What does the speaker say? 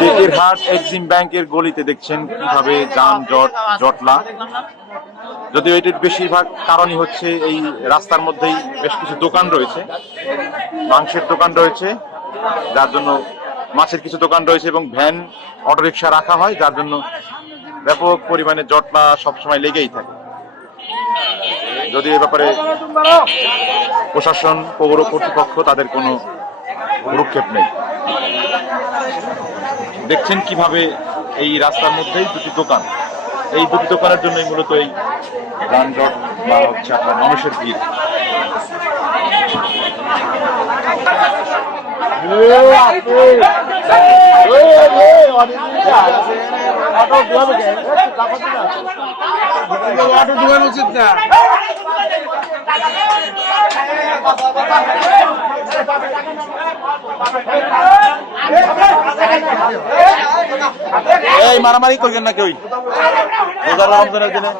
Tekerhat Exim ব্যাংকের গলিতে দেখছেন কিভাবে যানজট জটলা। যদিও এটির বেশিরভাগ কারণই হচ্ছে এই রাস্তার মধ্যেই বেশ কিছু দোকান রয়েছে, মাংসের দোকান রয়েছে, যার জন্য মাছের কিছু দোকান রয়েছে এবং ভ্যান অটোরিকশা রাখা হয়, যার জন্য ব্যাপক পরিমাণে জটলা সবসময় লেগেই থাকে। যদি এ ব্যাপারে প্রশাসন, পৌর কর্তৃপক্ষ তাদের কোনো ভ্রুক্ষেপ নেই। দেখছেন কিভাবে এই রাস্তার মধ্যেই দুটি দোকান, এই দুটি দোকানের জন্যই মূলত এই যানজট বা হচ্ছে আপনার মানুষের ভিড়। উচিত না এই মারামারি করবেন না কেউ রোজার রমজানের দিনে।